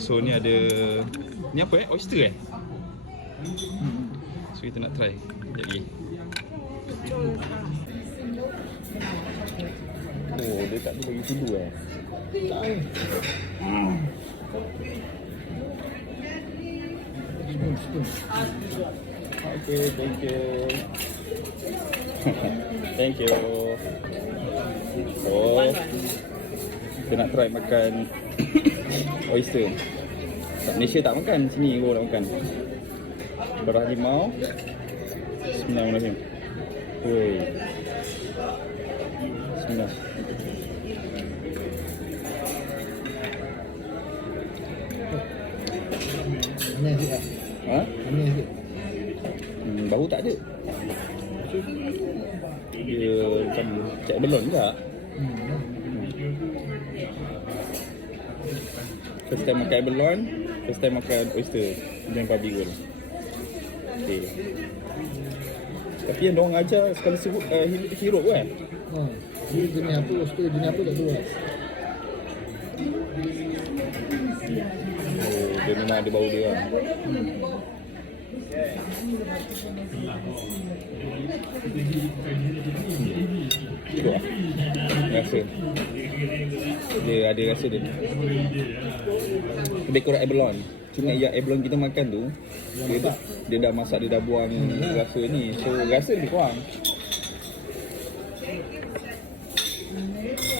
So ni ada, ni apa oyster So kita nak try. Jadi oh, dia tak bagi tulu Okay, thank you. Thank you. Oh, kita nak try makan oyster. Kat Malaysia tak makan, sini baru nak makan. Darah limau. Bismillahirrahmanirrahim. Oi. Bismillah. Aneh sikit. Ha? Aneh sikit. Bau tak ada. Dia macam cek belon juga. First time makan belon, first time makan oyster dengan babi goreng. Okay. Tapi yang diorang ajar sekali sebut hirup kan? Ini jenis apa, oyster jenis apa tak tahu lah. Oh, dia memang ada bau dia lah. Cukup lah. Rasa dia ada rasa dia. Lebih kurang abalone. Cuma yang abalone kita makan tu, dia dah masak, dia dah buang rasa ni. So rasa lebih kurang.